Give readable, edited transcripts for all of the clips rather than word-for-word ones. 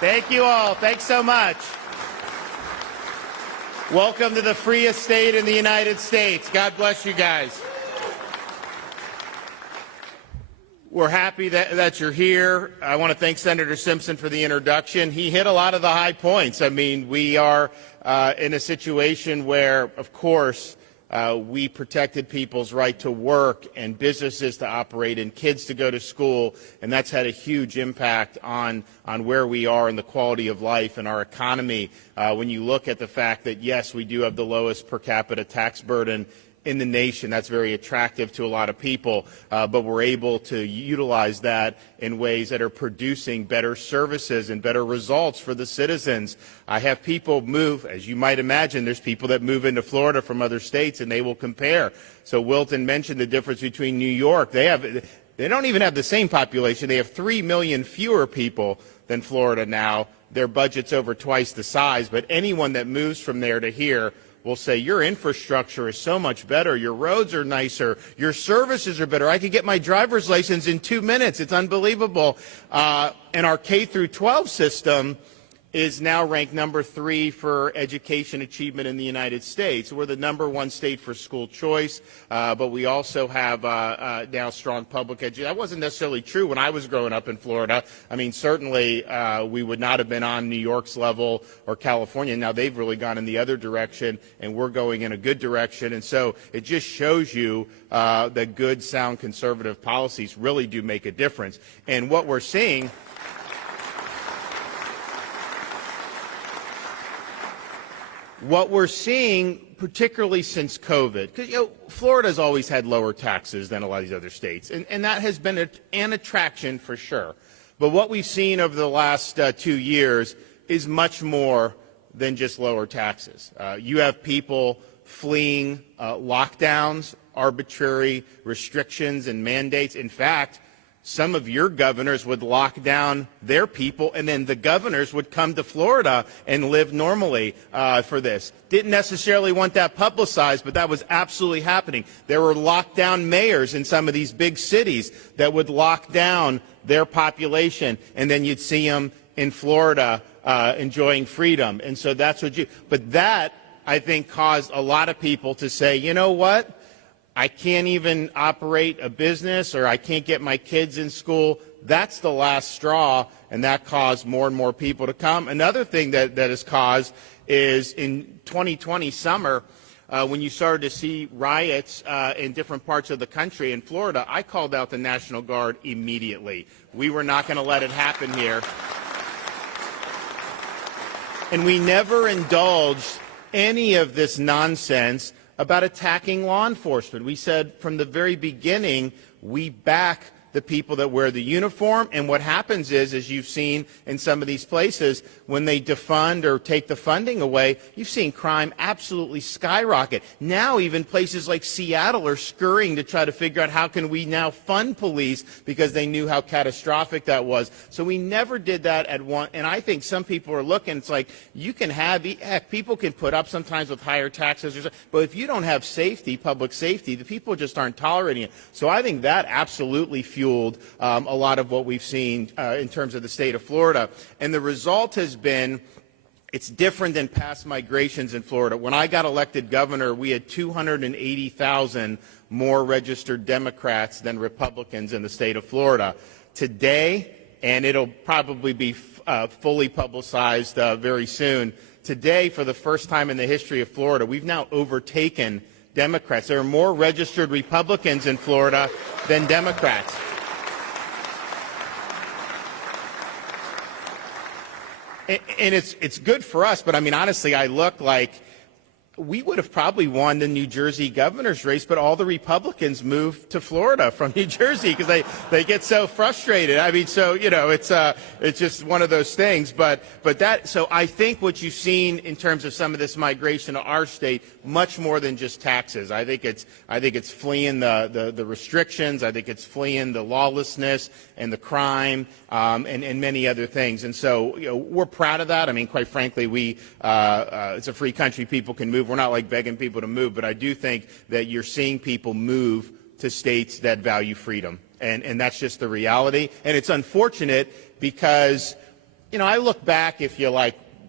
Thank you all. Thanks so much. Welcome to the freest state in the United States. God bless you guys. We're happy that you're here. I want to thank Senator Simpson for the introduction. He hit a lot of the high points. I mean, we are in a situation where, of course, we protected people's right to work and businesses to operate and kids to go to school, and that's had a huge impact on where we are in the quality of life and our economy. When you look at the fact that, yes, we do have the lowest per capita tax burden in the nation, that's very attractive to a lot of people, but we're able to utilize that in ways that are producing better services and better results for the citizens. I have people move, as you might imagine, there's people that move into Florida from other states and they will compare. So Wilton mentioned the difference between New York. They don't even have the same population. They have 3 million fewer people than Florida now. Their budget's over twice the size, but anyone that moves from there to here will say, your infrastructure is so much better, your roads are nicer, your services are better. I could get my driver's license in 2 minutes. It's unbelievable. And our K through 12 system is now ranked number 3 for education achievement in the United States. We're the number 1 state for school choice, but we also have now strong public education. That wasn't necessarily true when I was growing up in Florida. I mean, certainly we would not have been on New York's level or California. Now they've really gone in the other direction, and we're going in a good direction. And so it just shows you that good, sound conservative policies really do make a difference. And what we're seeing particularly since COVID, because Florida's always had lower taxes than a lot of these other states, and that has been an attraction for sure. But what we've seen over the last 2 years is much more than just lower taxes. You have people fleeing lockdowns, arbitrary restrictions and mandates. In fact, some of your governors would lock down their people, and then the governors would come to Florida and live normally for this. Didn't necessarily want that publicized, but that was absolutely happening. There were lockdown mayors in some of these big cities that would lock down their population, and then you'd see them in Florida enjoying freedom. And so that's what but that, I think, caused a lot of people to say, you know what? I can't even operate a business, or I can't get my kids in school. That's the last straw, and that caused more and more people to come. Another thing that has caused is in 2020 summer, when you started to see riots in different parts of the country. In Florida, I called out the National Guard immediately. We were not going to let it happen here. And we never indulged any of this nonsense about attacking law enforcement. We said from the very beginning, we back the people that wear the uniform, and what happens is, as you've seen in some of these places, when they defund or take the funding away, you've seen crime absolutely skyrocket. Now even places like Seattle are scurrying to try to figure out how can we now fund police, because they knew how catastrophic that was. So we never did that at one, and I think some people are looking, it's like, you can have, heck, people can put up sometimes with higher taxes, but if you don't have safety, public safety, the people just aren't tolerating it. So I think that absolutely fueled a lot of what we've seen in terms of the state of Florida. And the result has been, it's different than past migrations in Florida. When I got elected governor, we had 280,000 more registered Democrats than Republicans in the state of Florida. Today, and it'll probably be fully publicized very soon, today, for the first time in the history of Florida, we've now overtaken Democrats. There are more registered Republicans in Florida than Democrats. And it's good for us, but I mean, honestly, I look like we would have probably won the New Jersey governor's race, but all the Republicans moved to Florida from New Jersey because they get so frustrated. I mean, so, you know, it's just one of those things. But so I think what you've seen in terms of some of this migration to our state, much more than just taxes. I think it's fleeing the restrictions. I think it's fleeing the lawlessness and the crime and many other things. And so, you know, we're proud of that. I mean, quite frankly, it's a free country. People can move. We're not like begging people to move, but I do think that you're seeing people move to states that value freedom. And that's just the reality. And it's unfortunate because I look back, if you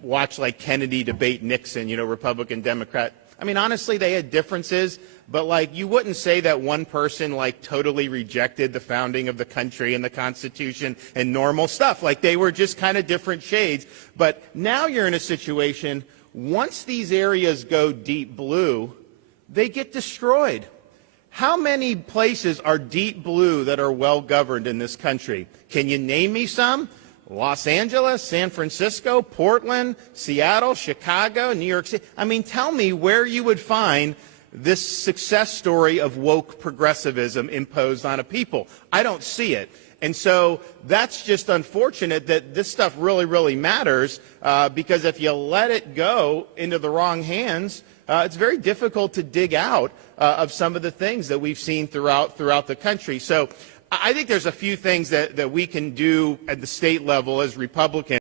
watch Kennedy debate Nixon, Republican, Democrat. I mean, honestly, they had differences, but you wouldn't say that one person totally rejected the founding of the country and the Constitution and normal stuff. They were just kind of different shades. But now you're in a situation, once these areas go deep blue, they get destroyed. How many places are deep blue that are well governed in this country? Can you name me some? Los Angeles, San Francisco, Portland, Seattle, Chicago, New York City. I mean, tell me where you would find this success story of woke progressivism imposed on a people. I don't see it. And so that's just unfortunate that this stuff really, really matters because if you let it go into the wrong hands, it's very difficult to dig out of some of the things that we've seen throughout the country. So I think there's a few things that we can do at the state level as Republicans